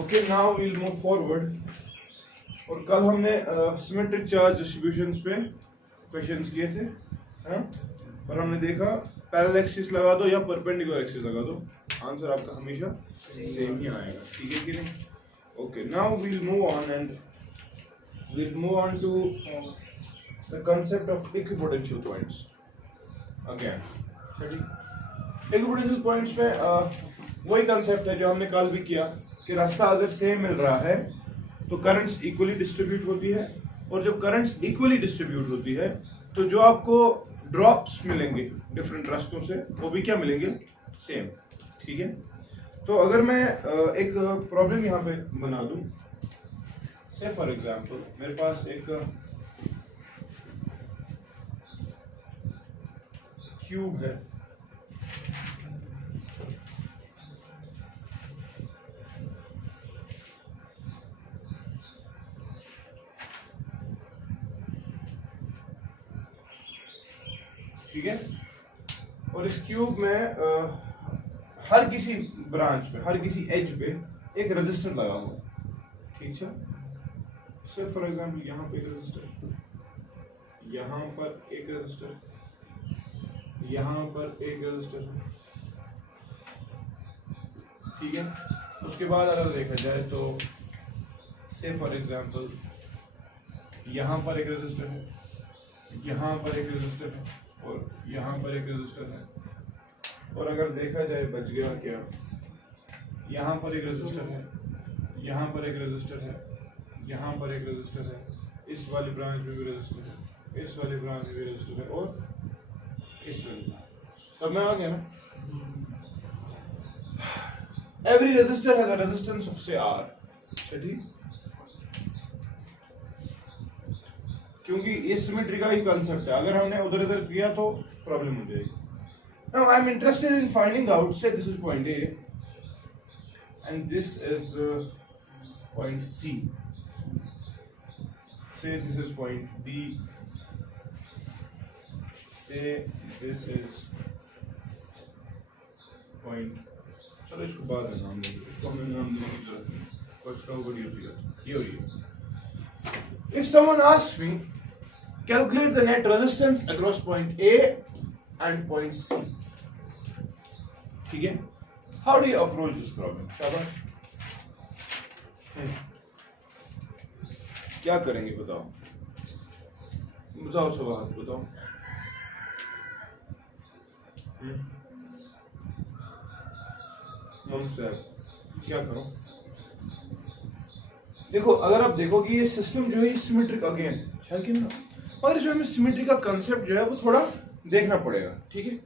Okay, now we'll move forward. और कल हमने सिमेट्रिक चार्ज डिस्ट्रीब्यूशंस पे क्वेश्चंस किए थे, हाँ? और हमने देखा पैरेलल एक्सिस लगा दो या परपेंडिकुलर एक्सिस लगा दो, आंसर आपका हमेशा सेम ही आएगा, ठीक है कि नहीं? Okay, now we'll move on and we'll move on to the concept of equipotential points again. equipotential points में वही कंसेप्ट है जो हमने कल भी किया कि रास्ता अगर सेम मिल रहा है तो करंट्स इक्वली डिस्ट्रीब्यूट होती है, और जब करंट्स इक्वली डिस्ट्रीब्यूट होती है तो जो आपको ड्रॉप्स मिलेंगे डिफरेंट रास्तों से वो भी क्या मिलेंगे, सेम, ठीक है? तो अगर मैं एक प्रॉब्लम यहाँ पे बना दूं, से फॉर एग्जाम्पल मेरे पास एक क्यूब है, ठीक है? और इस क्यूब में हर किसी ब्रांच पे, हर किसी एज पे एक रजिस्टर लगा हुआ है, ठीक है? से फॉर एग्जाम्पल यहाँ पे एक रजिस्टर, यहाँ पर एक रजिस्टर, यहाँ पर एक रजिस्टर, ठीक है? उसके बाद अगर देखा जाए तो से फॉर एग्जाम्पल यहाँ पर एक रजिस्टर है, यहाँ पर एक रजिस्टर है, और यहाँ पर एक रजिस्टर है। और अगर देखा जाए बच गया क्या, यहाँ पर एक रजिस्टर है, यहाँ पर एक रजिस्टर है, यहाँ पर एक रजिस्टर है, इस वाली ब्रांच में भी रजिस्टर है, इस वाली ब्रांच में भी रजिस्टर है, और इस वाली, सब में आ गया ना? Every register has a resistance of से R, ठीक? क्योंकि ये सिमेट्री का ही कंसेप्ट है, अगर हमने उधर इधर किया तो प्रॉब्लम हो जाएगी। Now I am interested in finding out, say this is point A and this is point C. Say this is point B. Say this is point, चलो इसको बाद में नाम देंगे, इसको हमें नाम देने की जरूरत नहीं, और इसका ऊपर ये हो रही। If someone asks me, calculate the net resistance across point A and point C, ठीक है? How do you approach this problem? शाबाश, क्या करेंगे बताओ, बताओ सवाल बताओ। क्या करो? देखो, अगर आप देखो कि ये सिस्टम जो है सिमेट्रिक अगेन है कि ना, और इसमें हमें सिमेट्री का कंसेप्ट जो है वो थोड़ा देखना पड़ेगा, ठीक है?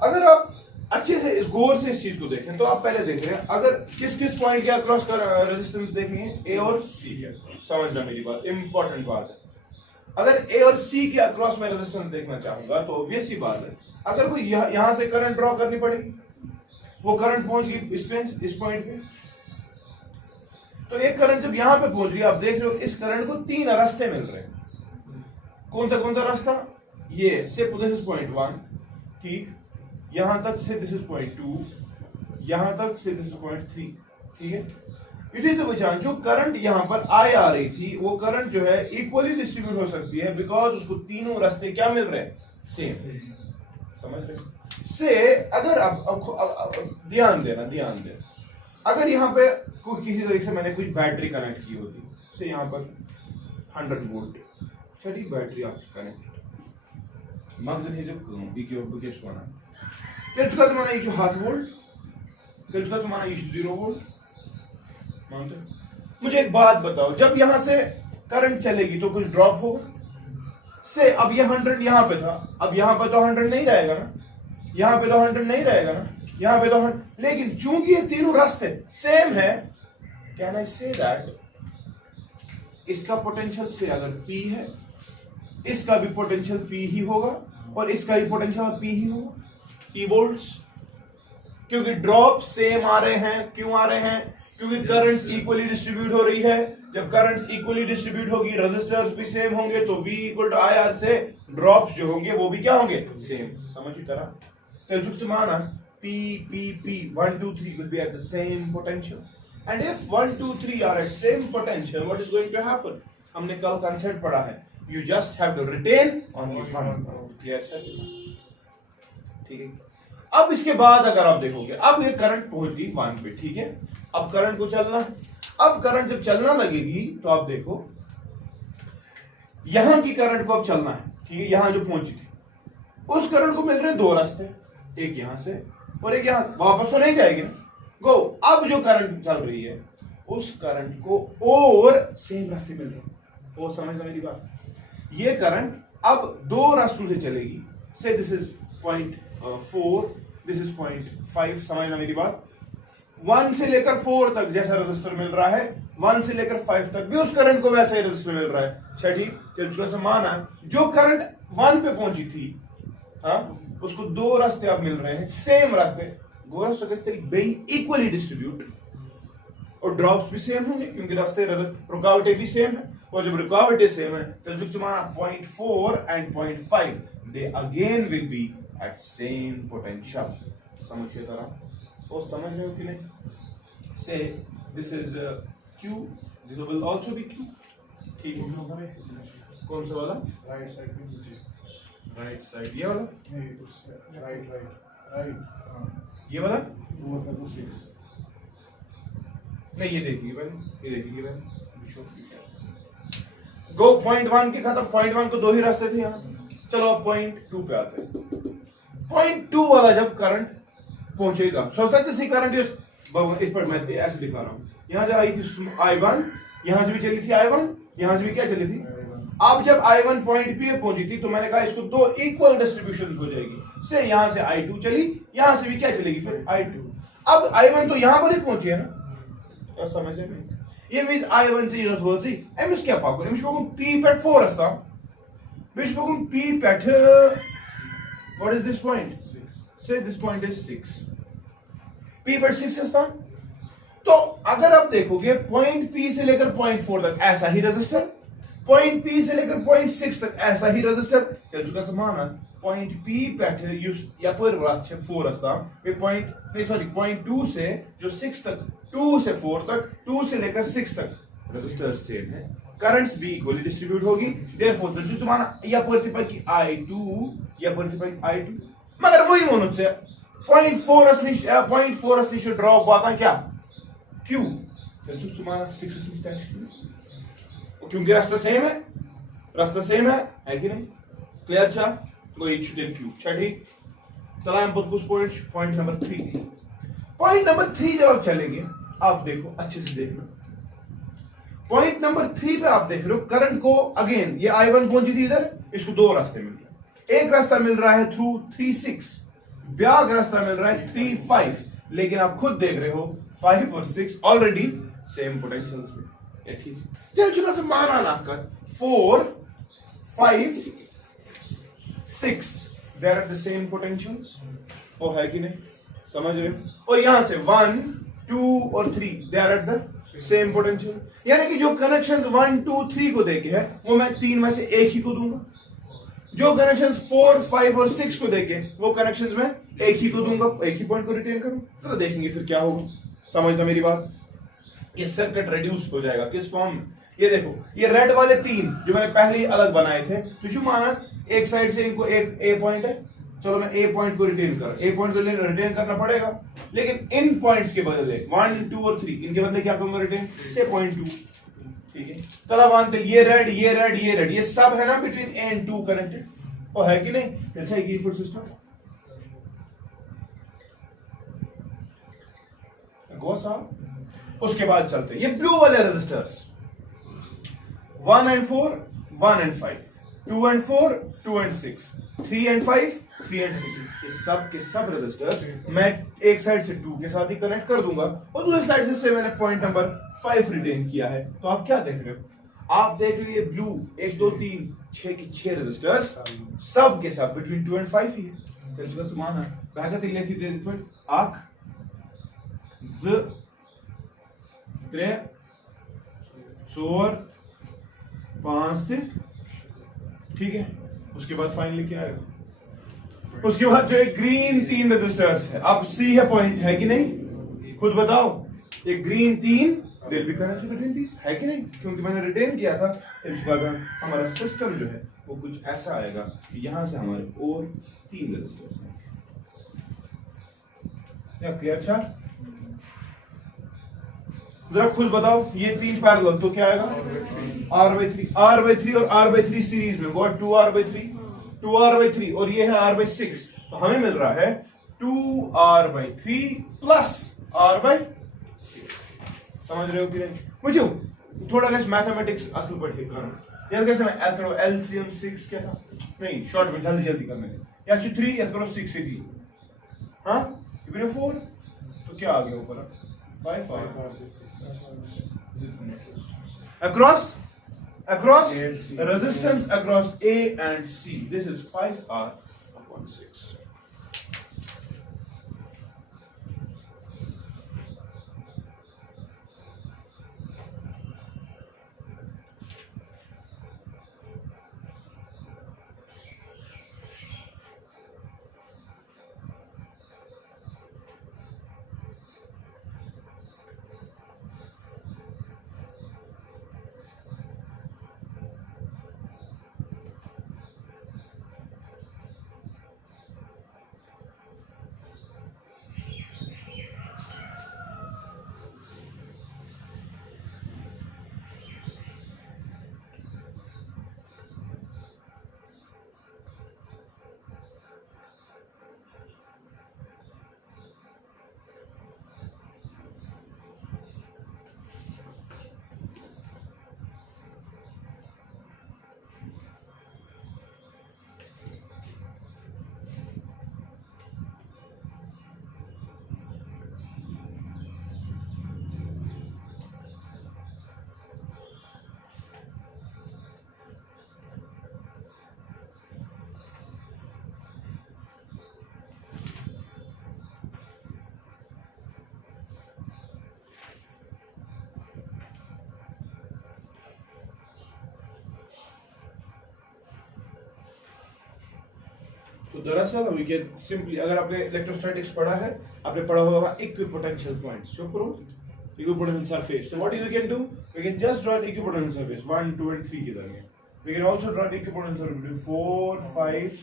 अगर आप अच्छे से इस गौर से इस चीज को देखें तो आप पहले देख रहे हैं अगर किस किस पॉइंट के अक्रॉस का रेजिस्टेंस देखनी है, ए और सी के, समझ जाने की बात, इंपॉर्टेंट बात है। अगर ए और सी के अक्रॉस में रेजिस्टेंस देखना चाहूंगा तो ऑब्वियस ही बात है, अगर कोई यहां से करंट ड्रॉ करनी पड़ेगी, वो करंट पहुंच गई इस पे, इस पॉइंट पे, तो एक करंट जब यहां पे पहुंच गई, आप देख रहे हो इस करंट को तीन रास्ते मिल रहे हैं। कौन सा रास्ता? ये से दिस इज पॉइंट 1, ठीक, यहां तक से दिस इज पॉइंट 2, यहां तक से दिस इज पॉइंट 3, ठीक है? इसी से बचान जो करंट यहां पर आ रही थी वो करंट जो है इक्वली डिस्ट्रीब्यूट हो सकती है, बिकॉज उसको तीनों रास्ते क्या मिल रहे हैं, सेम, समझ रहे? से अगर अब ध्यान देना, अगर यहाँ पे किसी तरीके से मैंने कुछ बैटरी कनेक्ट की होती, से यहाँ पर 100 वोल्ट चली बैटरी आपकी कनेक्ट, मगजन हिजब करूं बी के बकेश वाना तेलचुका जमाना ये 1/2 वोल्ट, तेलचुका जमाना ये 0 वोल्ट, मानते? मुझे एक बात बताओ, जब यहां से करंट चलेगी तो कुछ ड्रॉप होगा? से अब ये 100 यहां पे था, अब यहां पे तो 100 नहीं रहेगा ना, यहां पे तो 100 नहीं रहेगा ना, यहां पे तो 100, लेकिन चूंकि ये तीनों रास्ते सेम है, कैन आई से दैट इसका पोटेंशियल से अगर P है, इसका भी पोटेंशियल P ही होगा, और इसका भी पोटेंशियल P ही होगा, P वोल्ट्स, क्योंकि ड्रॉप सेम आ रहे हैं। क्यों आ रहे हैं? क्योंकि करंट्स इक्वली डिस्ट्रीब्यूट हो रही है। जब करंट्स इक्वली डिस्ट्रीब्यूट होगी, रेजिस्टर्स भी सेम होंगे, तो V इक्वल टू IR से ड्रॉप्स जो होंगे वो भी क्या होंगे, सेम। समझ तरह तेलचुक से माना P, 1, 2, 3 will be at the same potential. And if 1, 2, 3 are at same potential, what is going to happen? हमने कल concept पढ़ा है. You just have to retain only one. Clear sir? ठीक है. अब इसके बाद अगर आप देखोगे, अब ये करंट पहुंच गई 1 पे, ठीक है. अब करंट को चलना, अब करंट जब चलना लगेगी तो आप देखो यहां की करंट को अब चलना है, ठीक है. यहां जो पहुंची थी उस करंट को मिल रहे दो रास्ते, एक यहां से और एक यहां, वापस तो नहीं जाएगी ना. गो, अब जो करंट चल रही है उस करंट को और सेम रास्ते मिल रहे हैं. वो समझना मेरी बात. ये करंट अब दो रास्तों से चलेगी. से दिस इज 0.4, दिस इज 0.5. समझना मेरी बात. 1 से लेकर 4 तक जैसा रेजिस्टर मिल रहा है, 1 से लेकर 5 तक भी उस करंट को वैसा ही रेजिस्टर मिल रहा है. अच्छा ठीक. चलो माना जो करंट 1 पे पहुंची थी, हाँ, उसको दो रास्ते अब मिल रहे हैं, सेम रास्ते. गोरा इक्वली डिस्ट्रीब्यूट और ड्रॉप्स भी सेम होंगे क्योंकि रास्ते रुकावटें भी सेम है. और जब रुकावटें सेम है तो जो तुम्हारा 0.4 and 0.5 they again will be at same potential. समझिए तरह और समझ रहे हो कि नहीं. Say this is Q, this will also be Q. ठीक है. कौन सा वाला? राइट साइड में नीचे. राइट साइड ये वाला? नहीं, उस राइट ये वाला? 4 का 6. नहीं, ये देखिए पहले, ये देखिए पहले. गो 0.1 के खत्म. 0.1 को दो ही रास्ते थे यहाँ. चलो अब 0.2 पे आते हैं. 0.2 वाला जब करंट पहुंचेगा, सोचता है किसी करंट इस पर मैं ऐसे दिखा रहा हूँ. यहाँ से आई थी I1, यहाँ से भी चली थी I1, यहाँ से भी क्या चली थी. अब जब I1 पॉइंट पे पहुंची थी तो मैंने कहा इसको दो इक्वल डिस्ट्रीब्यूशन हो जाएगी. से यहाँ से I2 चली, यहाँ से भी क्या चलेगी फिर I2. अब I1 तो यहाँ पर ही पहुंची है ना. और समझ में ये मींस I1 से यूज होती है. एमएस क्या पाको एमएस पाको P पे 4 असता. बिश पाको P पे व्हाट इज दिस पॉइंट? 6. से दिस पॉइंट इज 6. P पे 6 असता. तो अगर आप देखोगे पॉइंट P से लेकर पॉइंट 4 तक ऐसा ही रेजिस्टर, पॉइंट P से लेकर पॉइंट 6 तक ऐसा ही रेजिस्टर. चल चुका समाना पॉइंट P पे यूज या पर वाच 4 असता. वे पॉइंट नहीं सॉरी पॉइंट 2 से जो 6 तक, 2 से 4 तक, 2 से लेकर 6 तक रेजिस्टर सेम है. करंट्स भी इक्वली डिस्ट्रीब्यूट होगी. देयरफॉर जो तुम्हारा या पर की I2 या पर I2 मगर वही मोनो से 0.4 असली शुड ड्रॉप आता क्या Q. चल तुम्हारा 6 असली स्टैश क्योंकि रास्ता सेम है, रास्ता सेम है कि नहीं. क्लियर चा तो it should be Q. ठीक. चला हम कुछ पॉइंट नंबर 3. पॉइंट नंबर 3 जब आप चलेंगे आप देखो अच्छे से देखना. पॉइंट नंबर 3 पे आप देख रहे हो करंट को अगेन ये I1 पहुंची थी इधर, इसको दो रास्ते मिल रहे हैं. एक रास्ता मिल रहा है थ्रू 3-6, ब्याग रास्ता मिल रहा है 3-5. लेकिन आप खुद देख रहे हो 5 और 6 ऑलरेडी सेम पोटेंशियल्स में. ठीक चल चुका से माना ना कर 4, 5, 6 they are at the same potentials. वो है कि नहीं. समझ रहे हो. और यहां से 1, 2 और 3 they are at the same potential. यानी कि जो कनेक्शंस 1, 2, 3 को देके है वो मैं 3 में से एक ही को दूंगा. जो कनेक्शंस 4, 5 और 6 को देके वो कनेक्शंस में एक ही को दूंगा, एक ही पॉइंट को रिटेन करूं. चलो देखेंगे फिर क्या होगा. समझना मेरी बात. ये सर्किट रिड्यूस हो जाएगा किस फॉर्म में. ये देखो ये रेड वाले 3 जो मैंने पहले ही अलग बनाए थे, तो जो माना एक साइड से इनको एक ए पॉइंट है. चलो मैं ए पॉइंट को रिटेन कर, ए पॉइंट को रिटेन करना पड़ेगा. लेकिन इन पॉइंट्स के बदले 1, 2 और 3 इनके बदले क्या करूंगा रिटेन से 0.2. ठीक है. चलो मानते ये रेड, ये रेड, ये रेड, ये सब है ना बिटवीन ए एंड 2 कनेक्टेड. और है कि नहीं. ऐसा है इक्वल सिस्टम. उसके बाद चलते ये ब्लू वाले resistors 1 and 4, 1 and 5, 2 and 4, 2 and 6, 3 and 5, 3 and 6. ये सब के सब रेजिस्टर्स मैं एक साइड से 2 के साथ ही कनेक्ट कर दूंगा और दूसरी साइड से मैंने पॉइंट नंबर 5 रिटेन किया है. तो आप क्या देख रहे हो. आप देख रहे हो ये ब्लू 1, 2, 3, 6 के 6 रेजिस्टर्स सब के सब बिटवीन 2 and 5 ही है. चलो सुमाना भागत लेखी दे पर आख 2, 3, 4, 5 थे. ठीक है. उसके बाद फाइनली क्या आएगा उसके बाद जो एक ग्रीन 3 रेजिस्टर्स है, अब सी है पॉइंट, है कि नहीं? खुद बताओ, एक ग्रीन 3 दिल भी कनेक्ट बिटवीन दीस, है कि नहीं? क्योंकि मैंने रिटेन किया था, इसके बाद हमारा सिस्टम जो है वो कुछ ऐसा आएगा कि यहां से हमारे और 3 रेजिस्टर्स हैं। क्या क्लियर था? जरा खुद बताओ, ये 3 पैरेलल तो क्या आएगा? R/3 और R/3 सीरीज में, व्हाट 2R/3 और ये है R/6, तो हमें मिल रहा है 2R/3 प्लस R/6। समझ रहे हो कि नहीं? मुझे थोड़ा कैसे मैथमेटिक्स असल पढ़े करो यार, कैसे मैं ऐड करो LCM 6 क्या था, नहीं शॉर्ट में जल्दी जल्दी करने से, या 3 ऐड करो 6 से 3, हाँ 4, तो क्या आ गया ऊपर? 5 across resistance across A and C, this is 5R/6। तो दरअसल वी कैन सिंपली, अगर आपने इलेक्ट्रोस्टैटिक्स पढ़ा है, आपने पढ़ा होगा इक्विपोटेंशियल पॉइंट्स, जो करो equipotential surface, so what you can do, we can just draw an equipotensial surface 1 2 and 3 के दरमियान, we can also draw an equipotensial surface between 4 5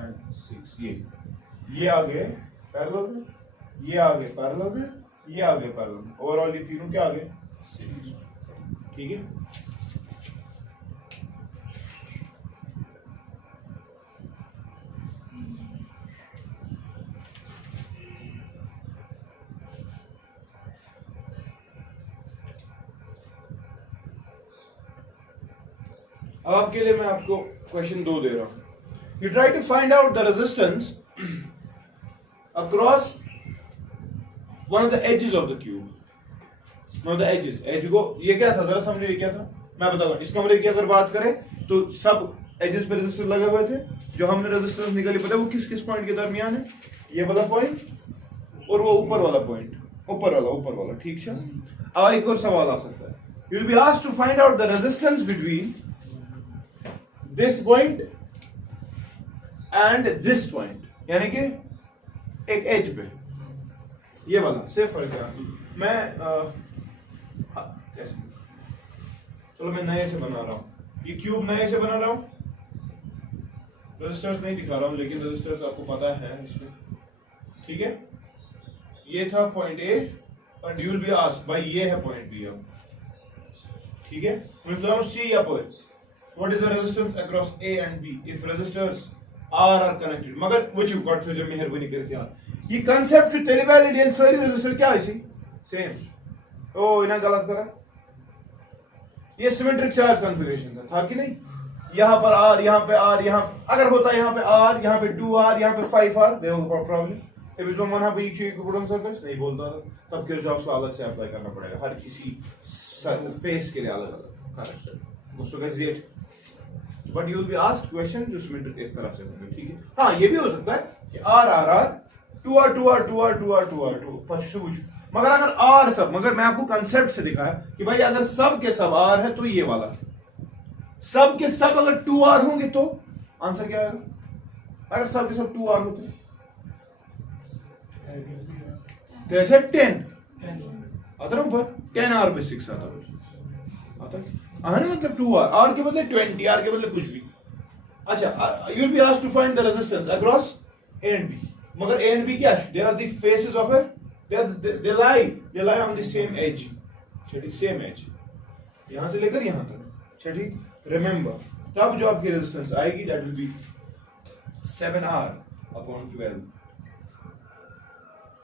and 6, ये आगे पैरेलल में, ये आगे पैरेलल में, ये आगे पैरेलल में, ओवरऑल ये तीनों क्या आगे 6, ठीक है। अब आपके लिए मैं आपको क्वेश्चन 2 दे रहा हूं। You try to find out the resistance across one of the edges of the cube, one of the edges, edge को ये क्या था जरा समझो, ये क्या था मैं बताऊंगा। इस कमरे की अगर बात करें तो सब एजेस पे रेजिस्टर लगे हुए थे, जो हमने रेजिस्टेंस निकाली पता है वो किस किस पॉइंट के दरमियान है, ये वाला पॉइंट और वो ऊपर वाला पॉइंट, ऊपर वाला, ठीक है। अब एक और सवाल आ सकता है, you will be asked to find out the resistance between this point and this point, यानी कि एक एज पे ये वाला से फर्क है। मैं चलो मैं नए से बना रहा हूं, ये क्यूब नए से बना रहा हूं, रेजिस्टर्स नहीं दिखा रहा हूं लेकिन रेजिस्टर्स आपको पता है इसमें, ठीक है। ये था पॉइंट ए और यू विल बी आस्क्ड भाई ये है पॉइंट बी, अब ठीक है। मैं बता रहा हूं सी या point, what is the resistance across A and B if resistors are connected, मगर वो चुप कर जो मेहरबानी करके यार, ये कांसेप्ट जो तेरे वाले रियल सारी रेजिस्टर क्या है सेम, ओ इन्हें गलत करा, ये सिमेट्रिक चार्ज कॉन्फ़िगरेशन था कि नहीं, यहाँ पर R, यहाँ पे R, यहाँ अगर होता यहाँ पे R, यहाँ पे 2R, यहाँ पे 5R, there was a problem। if it's one पे each equivalent surface नहीं बोलता था, तब किरचॉफ को अलग से अप्लाई करना पड़ेगा, हर किसी फेस के लिए अलग अलग करेक्टर उसको कैसे। But you will be asked question जो सिमेट्रिक इस तरह से होंगे, ठीक है। हाँ ये भी हो सकता है कि R R R 2R 2R 2R 2R 2R 2 पूछ, मगर अगर R सब, मगर मैं आपको कंसेप्ट से दिखाया कि भाई अगर सब के सब R है तो ये वाला, सब के सब अगर 2R होंगे तो आंसर क्या आएगा, अगर सब के सब 2R होते Again, तो ऐसे 10 आता ना ऊपर 10R पे 6 आता आता हाँ ना मतलब 2R R के बदले 20 R के बदले कुछ भी अच्छा you will be asked to find the resistance across A and B मगर A and B क्या they are the faces of a they lie on the same edge ठीक same edge यहाँ से लेकर यहाँ तक ठीक remember तब जो आपकी resistance आएगी that will be 7R upon 12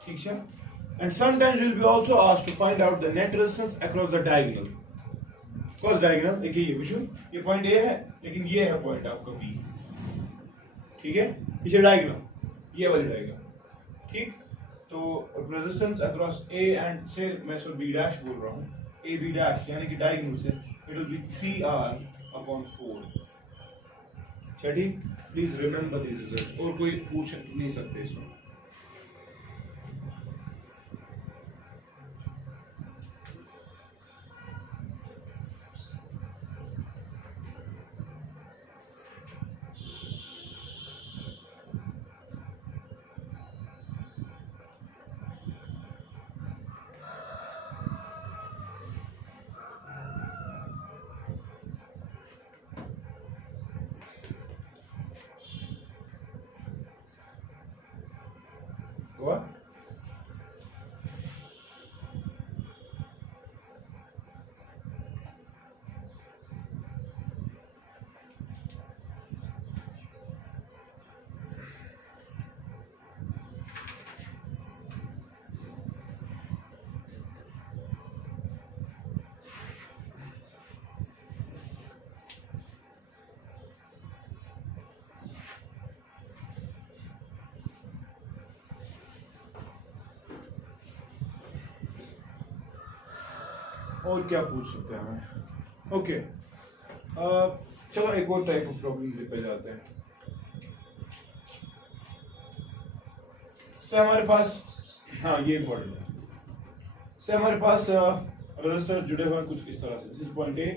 ठीक है and sometimes you will be also asked to find out the net resistance across the diagonal cos diagonal देखिए ये विजुअल ये पॉइंट A है लेकिन ये है पॉइंट आपका B ठीक है पीछे डायगोनल ये वाली डायगोनल ठीक तो रेजिस्टेंस अक्रॉस A एंड से मैं सो B डैश बोल रहा हूँ A B डैश यानी कि डायगोनल से it will B 3R upon 4 ठीक प्लीज रिमेंबर दिस रिजल्ट्स और कोई पूछ नहीं सकते इसमें हुआ और क्या पूछ सकते हैं हमें ओके चलो एक और टाइप ऑफ प्रॉब्लम पे जाते हैं से हमारे पास हाँ ये इंपॉर्टेंट है से हमारे पास रजिस्टर जुड़े हुए हैं कुछ इस तरह से दिस इज पॉइंट ए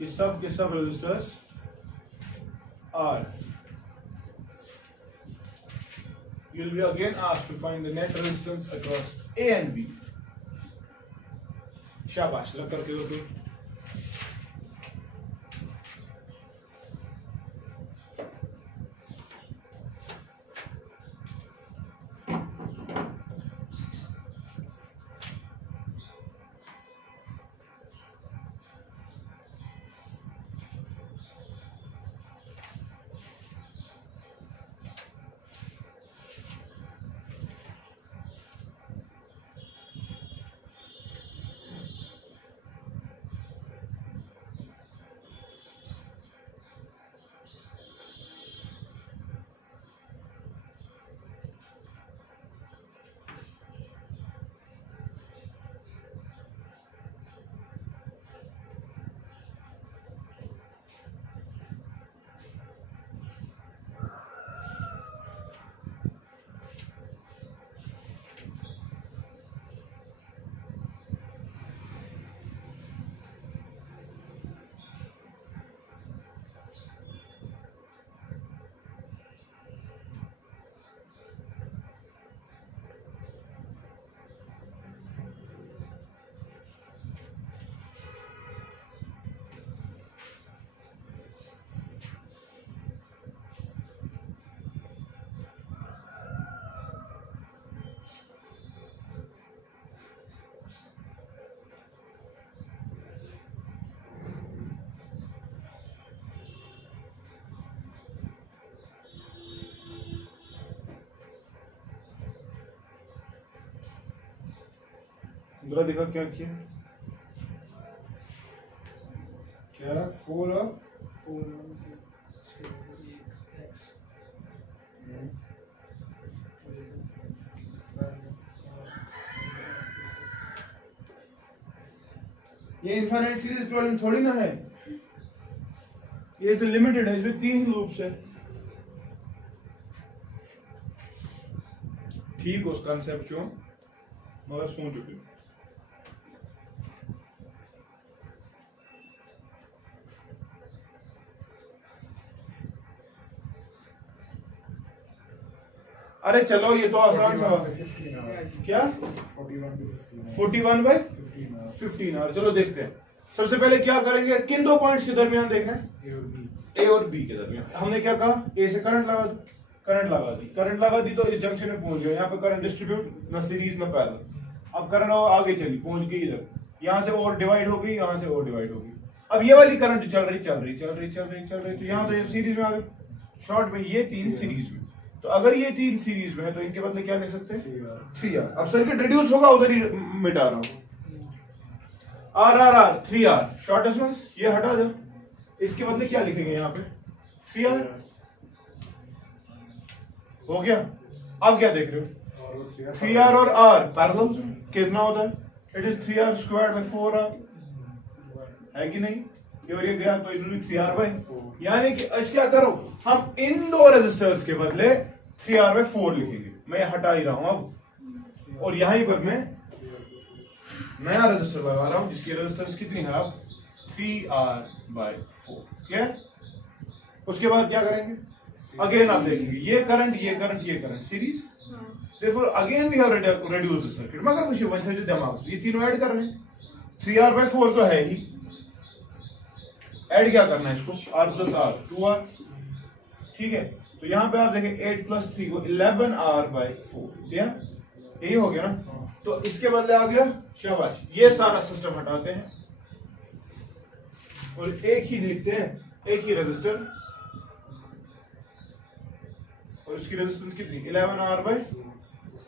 ये सब के सब resistors are you will be again asked to find the net resistance across A and B शाबाश रख करके हो तो जरा देखा क्या किया क्या 4 और ये इनफाइनाइट सीरीज प्रॉब्लम थोड़ी ना है ये तो लिमिटेड है इसमें 3 ही लूप्स है ठीक उस कंसेप्ट चो मगर सोचो पियो अरे चलो ये तो आसान सवाल है 15 hours. क्या 41 to 15 hours. 41 by 15 hours. 15 hour चलो देखते हैं सबसे पहले क्या करेंगे किन दो पॉइंट्स के दरमियान देखना है A और B. ए और बी के दरमियान हमने क्या कहा ए से करंट लगा दो करंट लगा दी तो इस जंक्शन में पहुंच गए यहाँ पे करंट डिस्ट्रीब्यूट ना सीरीज में पैरेलल अब करंट आगे चली पहुंच गई इधर यहाँ से और डिवाइड हो गई यहाँ से और डिवाइड हो गई अब ये वाली करंट चल रही तो यहाँ तो सीरीज में आ गई शॉर्ट में ये तीन सीरीज में तो अगर ये तीन सीरीज में है तो इनके बदले क्या लिख सकते हैं 3R अब सर्किट रिड्यूस होगा उधर ही मिटा रहा हूं आर 3R शॉर्ट डिस्टेंस ये हटा दो इसके बदले क्या लिखेंगे यहाँ पे 3R हो गया अब क्या देख रहे हो 3R और R पैरेलल कितना होता है it is 3R squared bye 4R है कि नहीं ये और ये गया तो इन्होंने 3R बाय यानी कि इस क्या करो हम इन दो रेजिस्टर्स के बदले 3R बाय 4 लिखेंगे मैं हटा ही रहा हूं अब और यहीं पर मैं नया रेजिस्टर लगा रहा हूं जिसकी रेजिस्टेंस कितनी है अब 3R बाय 4 क्या उसके बाद क्या करेंगे अगेन आप देखेंगे ये current series therefore again we have reduced the circuit मगर मुझे वन जो दिमाग से ये तीनों ऐड कर रहे हैं 3R बाय 4 तो है ही ऐड क्या करना है इसको R प्लस R 2R ठीक है तो यहाँ पे आप देखें 8 प्लस 3 को 11R बाय 4 यही हो गया ना तो इसके बदले आ गया शाबाश ये सारा सिस्टम हटाते हैं और एक ही लिखते हैं एक ही रेजिस्टर और इसकी रेजिस्टेंस कितनी 11R बाय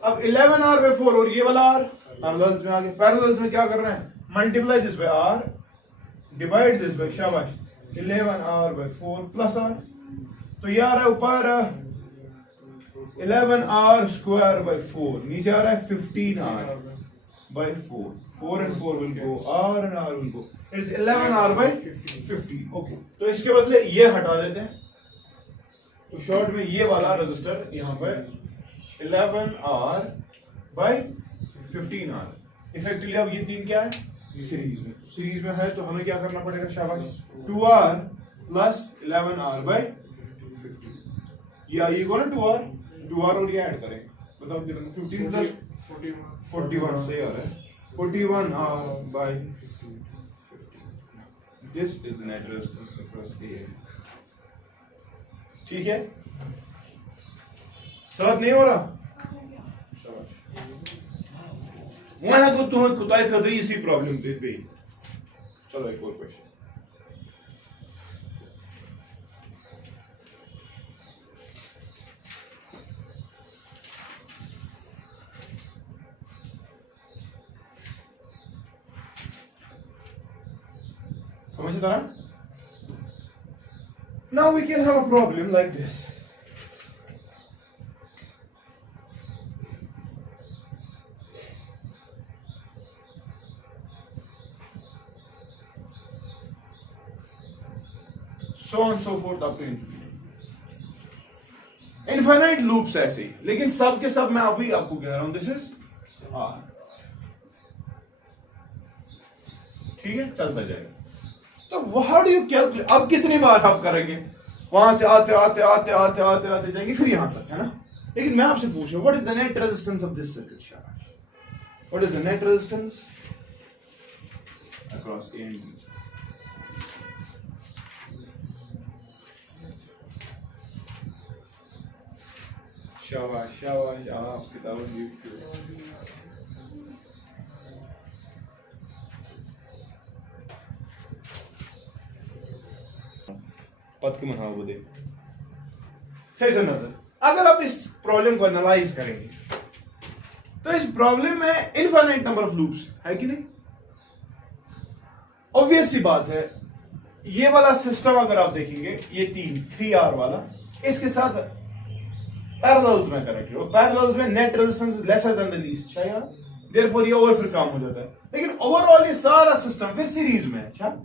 अब 11R बाय 4 और ये वाला R पैरेलल्स में आ गया पैरेलल्स में क्या करना है multiply this by R divide this by शाबाश 11R बाय 4 प्लस R तो ये आ रहा है ऊपर 11R स्क्वायर बाय 4 नीचे आ रहा है 15R bye 4 4 and 4 will go R and R will go it is 11R by 15 okay तो इसके बदले ये हटा देते हैं तो शॉर्ट में ये वाला रजिस्टर यहाँ पे 11R by 15R इफेक्टिवली अब ये तीन क्या है सीरीज में है तो हमें क्या करना पड़ेगा शाबाश 2R प्लस 11R by ये को ना 2R और ये ऐड करें बताओ कितना 15 प्लस 41 से आ रहा है 41R by 15 this is the net resistance across A ठीक है समझ नहीं हो रहा मैं तो तुम्हें खुदाई खतरी इसी प्रॉब्लम पे भी चलो एक और क्वेश्चन समझ रहा now we can have a problem like this so on so forth up to infinite loops ऐसे ही लेकिन सब के सब मैं अभी आपको कह रहा हूं दिस इज R ठीक है चलता जाएगा तो हाउ डू यू कैलकुलेट अब कितनी बार आप करेंगे वहां से आते जाएंगे फिर यहां तक है ना लेकिन मैं आपसे पूछ रहा हूं what is the net resistance of this circuit शाबाश what is the net resistance across A and B शाबाश आप किताबें लिखते हो पद के मना वो देख सही से नजर अगर आप इस प्रॉब्लम को एनालाइज करेंगे तो इस प्रॉब्लम में इनफाइनाइट नंबर ऑफ लूप्स है कि नहीं ऑब्वियस सी बात है ये वाला सिस्टम अगर आप देखेंगे ये 3R वाला इसके साथ पैरेलल्स में कनेक्टेड और पैरेलल्स में net resistance is lesser than the least अच्छा यार देयरफॉर ये और फिर काम हो जाता है लेकिन ओवरऑल ये सारा सिस्टम फिर सीरीज में है अच्छा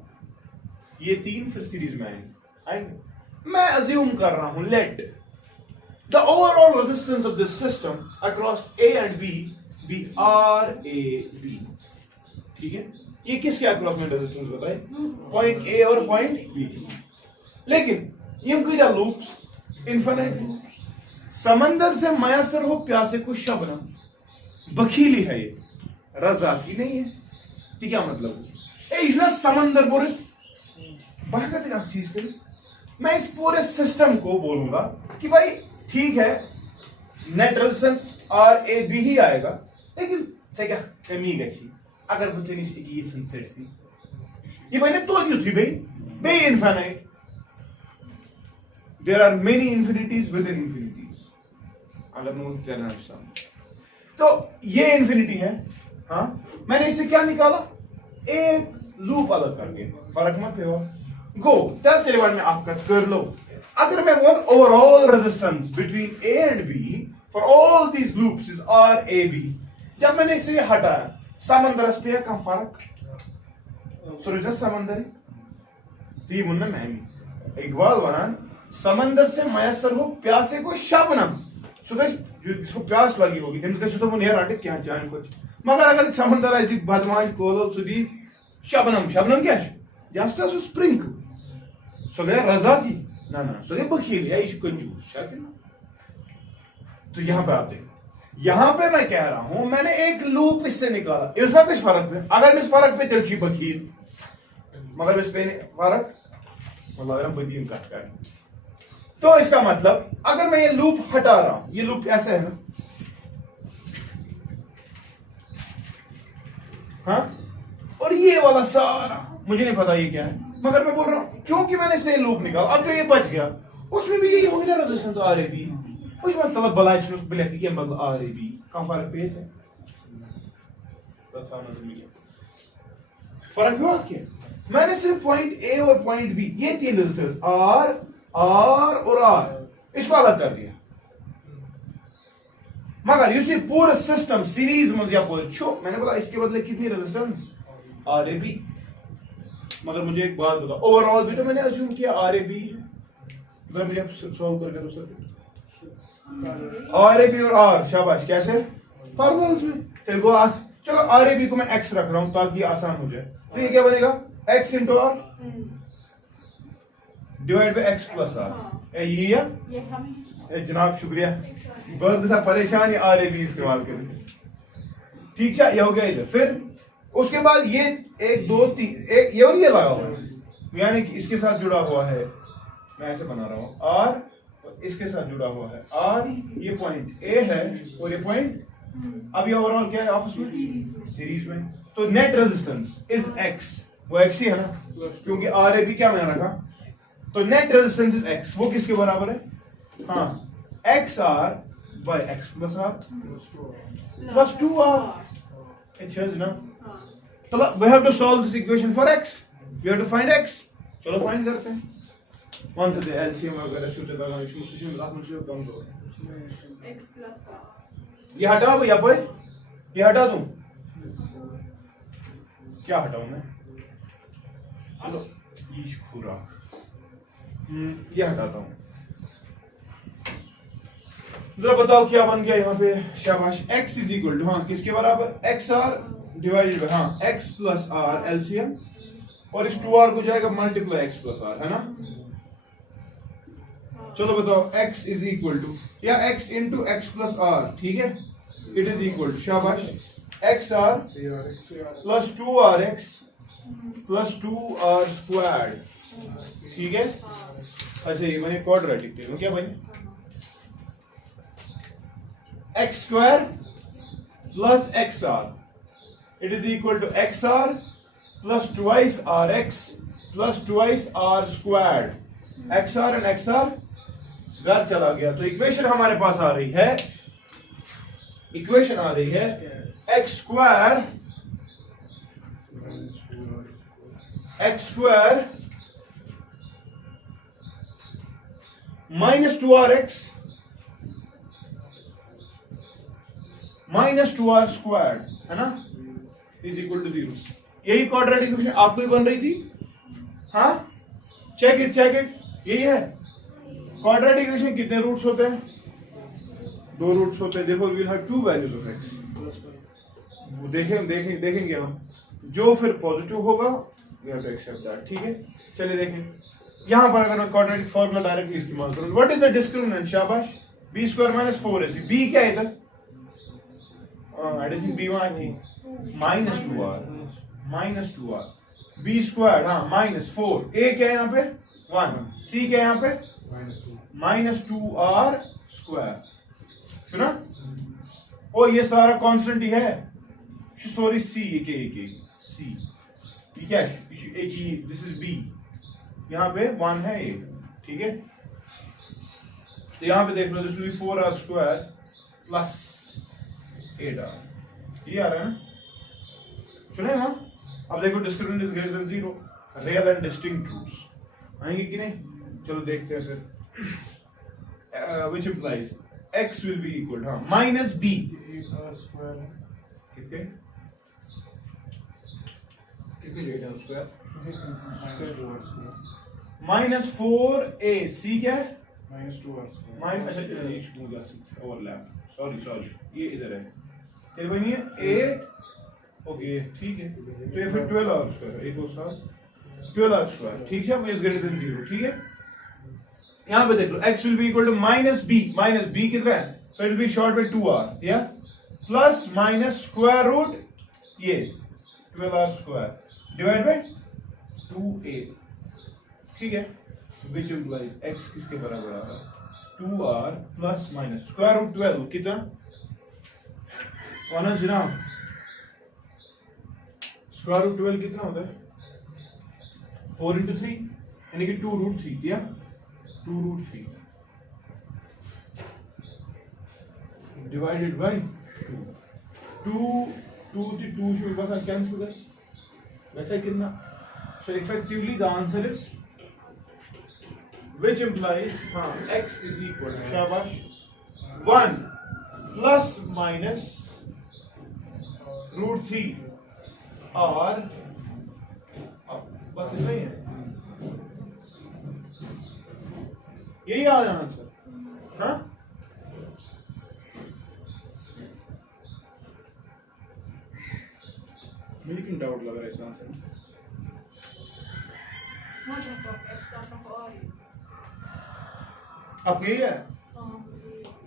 ये तीन फिर सीरीज में आएंगे मैं अज्यूम कर रहा हूं late the overall resistance of this system across A and B be RAB. ठीक है, ये किसके अक्रॉस में रेजिस्टेंस बताए? पॉइंट ए और पॉइंट बी। लेकिन ये क्या लूप्स, इनफिनिट लूप्स। समंदर से मयसर हो प्यासे को शबनम, बखीली है ये, रजा की नहीं है। ठीक, क्या मतलब? ये समंदर बोले बहकत एक चीज करी। मैं इस पूरे सिस्टम को बोलूंगा कि भाई ठीक है, नेट रेजिस्टेंस RAB ही आएगा, लेकिन से क्या कमी गई अगर बच्चे नीचे ये सनसेट थी, ये मैंने तो थी भाई बे infinite. There are many infinities within infinities, अगर मैं तो ये इंफिनिटी है। हाँ, मैंने इससे क्या निकाला? एक लूप अलग करके, फर्क मत पेवा गो तब तेरे में आपका कर लो। अगर मैं बोल overall resistance between A and B for all these loops is RAB, जब मैंने इसे हटाया समंदर पे का फर्क सूरज समंदर ती मुन्ना मैं इकबाल वनान समंदर से मयसर हो प्यासे को शबनम। सूरज जिसको प्यास लगी होगी तमिस गछ तो नेर आटे क्या जान कुछ, मगर अगर समंदर आइज बदमाश कोलो सुदी शबनम, शबनम क्या है? Just a sprinkle. सो गया रजा की ना ना, सो गया बखील है, इस कंजूस शाकिर। तो यहां पे आप देखो, यहां पे मैं कह रहा हूं मैंने एक लूप इससे निकाला, इसमें किस फर्क पे? अगर इस फर्क पे तिलची बखील, मगर इस पे फर्क मतलब बदीन का। तो इसका मतलब अगर मैं ये लूप हटा रहा हूं, ये लूप ऐसा है ना, हाँ, और ये वाला सारा मुझे नहीं पता ये क्या है, मगर मैं बोल रहा हूं क्योंकि मैंने से लूप निकाला, अब जो ये बच गया उसमें भी यही होगी ना रेजिस्टेंस RAB। कुछ मतलब बलाइश ब्लैक की मतलब RAB कम फर्क पेज है, फर्क हुआ क्या? मैंने सिर्फ पॉइंट A और पॉइंट B ये तीन रेजिस्टेंस R और R इसको अलग कर दिया, मगर ये पूरा सिस्टम सीरीज में बोल छो मैंने बोला इसके बदले कितनी रेजिस्टेंस RAB। मगर मुझे एक बात बता, ओवरऑल भी तो मैंने अज्यूम किया RAB है, जरा मुझे सॉल्व करके दो सर। RAB और R शाबाश, कैसे? पैरेलल्स में। चलो RAB को मैं X रख रहा हूं ताकि आसान हो जाए। तो ये क्या बनेगा? X into R divide by X plus R। ये या जनाब शुक्रिया, बस ऐसा परेशान है RAB इस्तेमाल करें। ठीक है, ये हो गया इधर। फिर उसके बाद ये 1 2 3 एक ये और ये लगा हुआ है, यानी कि इसके साथ जुड़ा हुआ है, मैं ऐसे बना रहा हूं R, इसके साथ जुड़ा हुआ है R, ये पॉइंट A है और ये पॉइंट, अब ये ओवरऑल क्या है आपस में? सीरीज में। तो नेट रेजिस्टेंस इज X, वो X ही है ना, क्योंकि RAB क्या मैंने रखा, तो नेट रेजिस्टेंस इज X, वो किसके बराबर है? हाँ, XR by X plus R plus 2R। It is ना, तो we have to solve this equation for X, we have to find X। चलो फाइंड करते हैं। कौन सा दे एलसीएम वगैरह शूट लगा इसमें सिस्टम रात में से कम दो X plus R। ये हटाओ भैया, पर ये हटा दूं, क्या हटाऊं मैं? चलो ये खुराक ये हटाता हूं। जरा बताओ क्या बन गया यहाँ पे? शाबाश, x इज इक्वल टू, हाँ किसके बराबर? XR डिवाइडेड बाय, हाँ X प्लस R एलसीएम, और इस 2R को जाएगा मल्टीप्लाई X प्लस R, है ना? चलो बताओ x इज इक्वल टू, या x into x plus R, ठीक है, इट इज इक्वल टू, शाबाश, XR plus 2RX plus 2R squared, ठीक है। अच्छा ये मैंने क्वाड्रेटिक टेबल क्या बनी? x square plus XR it is equal to XR plus twice RX plus twice R squared. XR and XR घर चला गया, तो इक्वेशन हमारे पास आ रही है, इक्वेशन आ रही है x square minus 2RX minus 2R square, है ना, इज इक्वल टू 0। यही क्वाड्रेटिक इक्वेशन आपको ही बन रही थी, हाँ चेक इट, यही है क्वाड्रेटिक इक्वेशन। कितने रूट्स होते हैं? दो रूट्स होते हैं, देखो will have to values of x, plus 5. वो देखेंगे हम, जो फिर पॉजिटिव होगा we have to accept that, ठीक है। चलिए देखें यहाँ पर अगर मैं क्वाड्रेटिक फार्मूला डायरेक्टली इस्तेमाल करूं, व्हाट इज द डिस्क्रिमिनेंट, शाबाश, b square minus 4ac, b क्या है इधर, addition b1 I think minus 2r, minus 2r, b square हाँ माइनस 4, a क्या है यहाँ पे 1, c क्या है यहाँ पे Minus 2. माइनस 2r स्क्वायर, सुना, ओ ये सारा कांस्टेंट ही है, सॉरी c, एक c, ये क्या है, एक ही, दिस इज b, यहाँ पे 1 है ये, ठीक है। तो यहाँ पे देख लो, this will be 4r square plus 8r, ये आ रहा है ना, सुने ना। अब देखो discriminant is greater than 0, real and distinct roots आएंगे कि नहीं, चलो देखते हैं फिर। Which implies x will be equal हाँ माइनस b, 8r square है. कितने रेट है square, Minus 2r square. Minus 4ac क्या है, Minus 2r square. माइनस, अच्छा ओवरलैप, सॉरी ये इधर है, क्या बनिए 8, ओके ठीक है, तो ये फिर 12r स्क्वायर, एक और साथ 12r स्क्वायर, ठीक है, इज ग्रेटर देन 0, ठीक है। यहाँ पे देख लो x will be equal to minus b कितना है, तो it will be short by 2r, या प्लस माइनस स्क्वायर रूट ये 12r square divide by 2a, ठीक है, व्हिच इंप्लाइज x किसके बराबर आ रहा है 2r plus minus square root 12 कितना, कौन है जनाब, स्क्वायर रूट 12 कितना होता है 4 into 3 यानी कि 2 रूट 3 दिया, 2 root 3 divided by 2 should be cancel this, वैसे कितना, so effectively the answer is, which implies हाँ x is equal to शाबाश 1 plus minus root 3 और बस इतना ही है, यही आ जाना आंसर, हाँ मुझे क्यों डाउट लग रहा है इस आंसर में, अब यही है,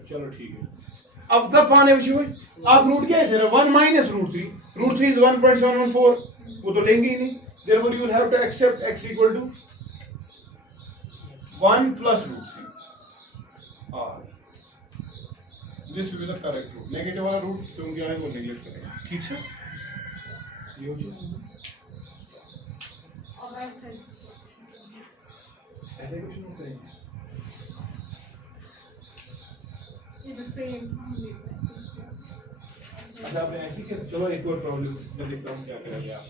चलो ठीक है। अब तब पाने आप रूट क्या है तेरा 1 माइनस रूट 3 इज 1.714, वो तो लेंगे ही नहीं, therefore you will have to accept x equal to 1 plus root 3 r, this will be the correct root, negative वाला रूट क्योंकि आने को नेगलेक्ट करेंगे, ठीक है, ये हो जाएगा ऐसे कुछ नहीं करेंगे, अच्छा आपने ऐसी किया, चलो एक और प्रॉब्लम मैं देखता हूँ क्या करेंगे आप।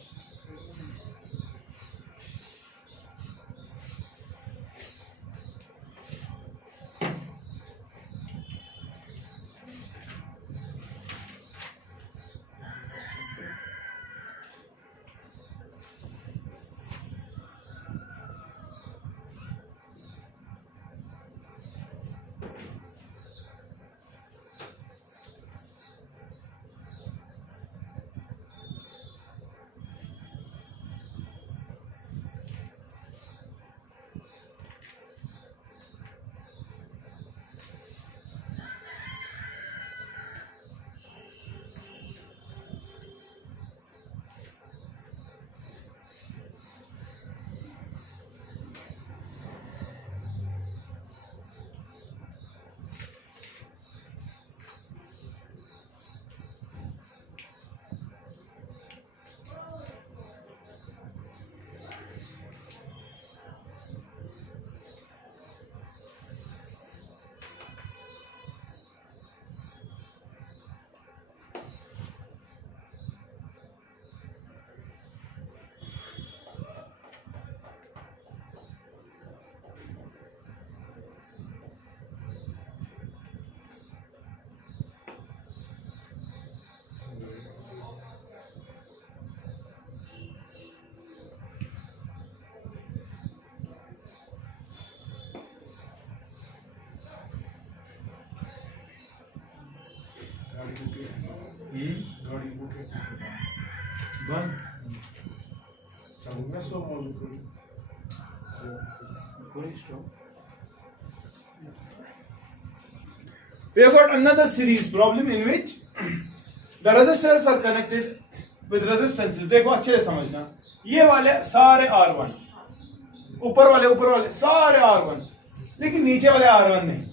बुके गाड़ी बुके बंद चलूंगा सो मौजूद कोई कोई stop. We have got another series problem in which the resistors are connected with resistances. देखो अच्छे से समझना, ये वाले सारे R1, ऊपर वाले सारे R1, लेकिन नीचे वाले R1 नहीं,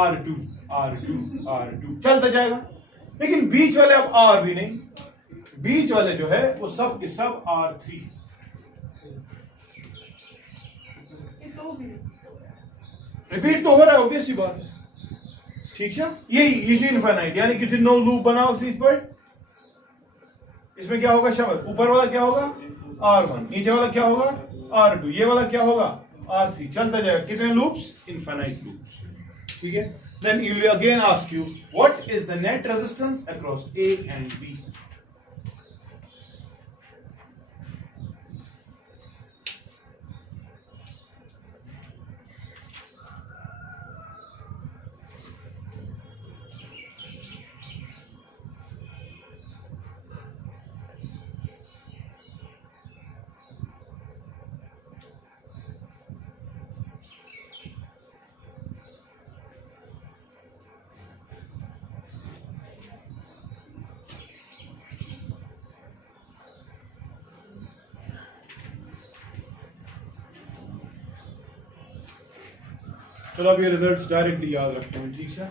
R2 R2 R2 चलता जाएगा. लेकिन बीच वाले अब R भी नहीं, बीच वाले जो है वो सब के सब R3. रिपीट तो हो रहा है, ऑब्वियस सी बात है. ठीक है, ये इनफाइनाइट यानी किसी नो लूप बनाओ इस पर, इसमें क्या होगा शब्द, ऊपर वाला क्या होगा R1, नीचे वाला क्या होगा R2, ये वाला क्या होगा R3, चलता जाएगा. कितने लूप्स, इनफाइनाइट लूप्स. ठीक है. Then you will again ask you what is the net resistance across A and B. चलो अब ये रिजल्ट्स डायरेक्टली याद रखते हैं. ठीक है,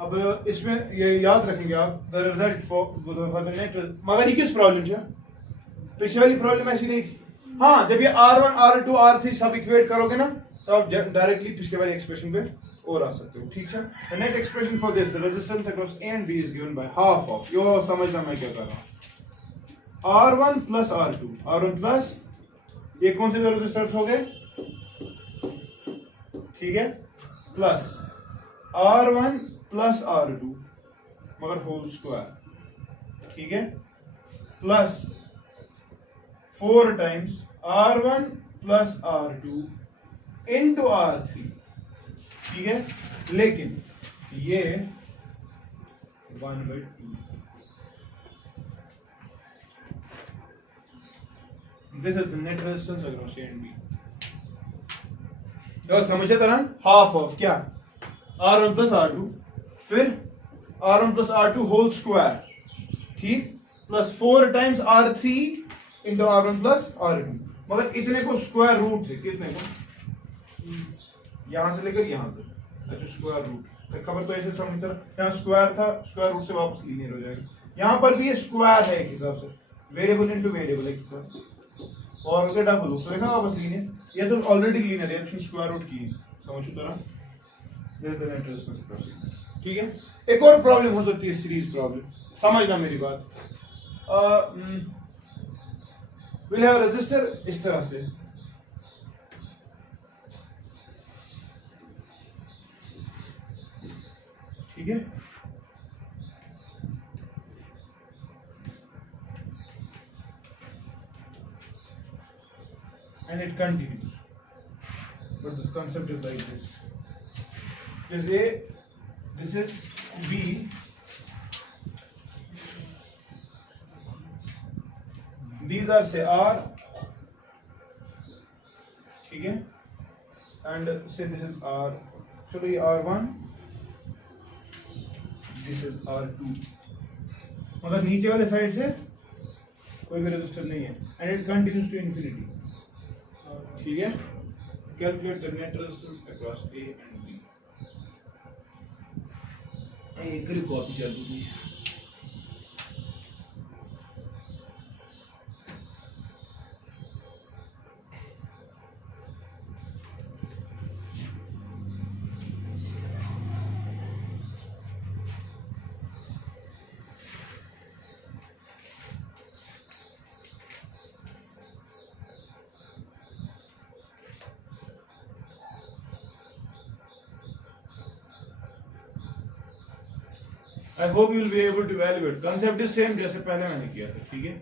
अब इसमें ये याद रखेंगे आप the result for the net. मगर ये किस प्रॉब्लम है, पिछले वाली प्रॉब्लम ऐसी नहीं थी. हाँ, जब ये R1 R2 R3 सब इक्वेट करोगे ना, तो आप डायरेक्टली पिछले वाली एक्सप्रेशन पे और आ सकते हो. ठीक है, the net expression for this the resistance across A and B is given by half of, यो समझना मैं क्या कर रहा हूं, R1 plus R2, R1 plus ये कौन से रेजिस्टर्स हो गए, ठीक है, प्लस R1 प्लस R2 मगर होल स्क्वायर. ठीक है, plus 4 times R1 plus R2 into R3. ठीक है, लेकिन ये 1/2. This is the net resistance across A and B. तो समझे तरह हाफ ऑफ क्या, R1 प्लस R2, फिर R1 plus R2 whole square, ठीक, plus 4 times R3 into R1 plus R2. मगर इतने को स्क्वायर रूट है, कितने को, यहां से लेकर यहां तक. अच्छा, स्क्वायर रूट खबर तो ऐसे समझ तरह, यहाँ स्क्वायर था, स्क्वायर रूट से वापस लीनियर हो जाएगा. यहां पर भी ये स्क्वायर है एक हिसाब से, वेरिएबल इंटू वेरिएबल एक हिसाब से, और उनके डबल हो, देखा वापस लीनियर. ये तो ऑलरेडी लीनियर है, इसमें स्क्वायर रूट की है, समझो तरह. ठीक है, एक और प्रॉब्लम हो सकती है, सीरीज प्रॉब्लम. समझना मेरी बात. विल हैव रेजिस्टर इस तरह से, ठीक है, and it continues, but the concept is like this. This is A, this is B, these are say R, ठीक है, and say this is R, चलो ये R1, this is R2, मतलब नीचे वाले साइड से कोई भी रेजिस्टर नहीं है, and it continues to infinity. ठीक है, calculate the net resistance across A and B. एक कॉपी चल रही है. I hope you will be able to evaluate. Concept is same जैसे पहले मैंने किया था. ठीक है,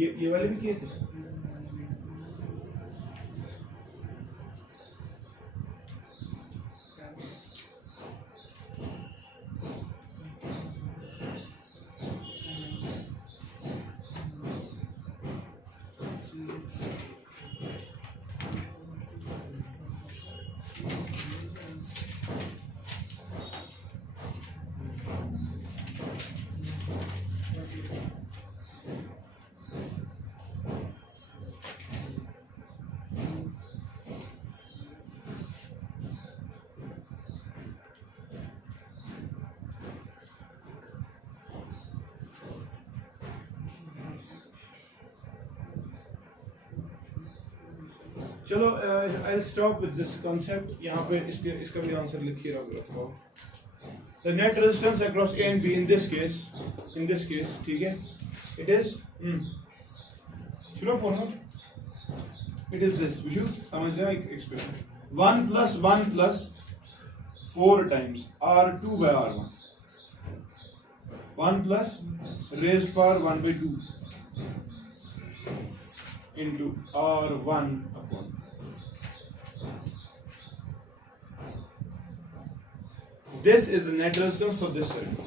ये वाले भी किए थे। चलो आई will stop with this concept. यहाँ पे इसका भी आंसर लिखिए रखो। The net resistance across A and be in this case ठीक है, it is it is this. Vishu समझ जाए expression 1 + 1 + 4 times R2 by R1, 1 + raised power 1/2 into R1 upon this is the net resistance for this circuit।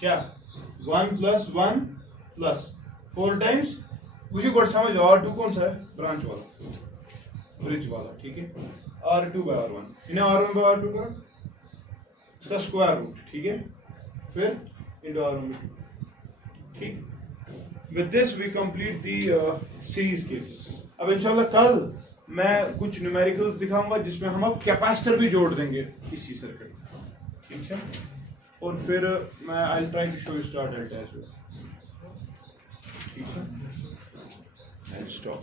क्या 1 + 1 + 4 times मुझे code समझ। R2 कौन सा है? ब्रांच वाला, ब्रिज वाला, ठीक है। R2 by R1, इन्हें R1 by R2 करो, इसका स्क्वायर रूट, ठीक है, फिर into R1 by 2, ठीक। With this we complete the series cases। अब इंशाल्लाह कल मैं कुछ न्यूमेरिकल्स दिखाऊंगा जिसमें हम अब कैपेसिटर भी जोड़ देंगे इसी सर्किट, ठीक है। और फिर मैं I will try to show you star delta as well, ठीक है। I will stop.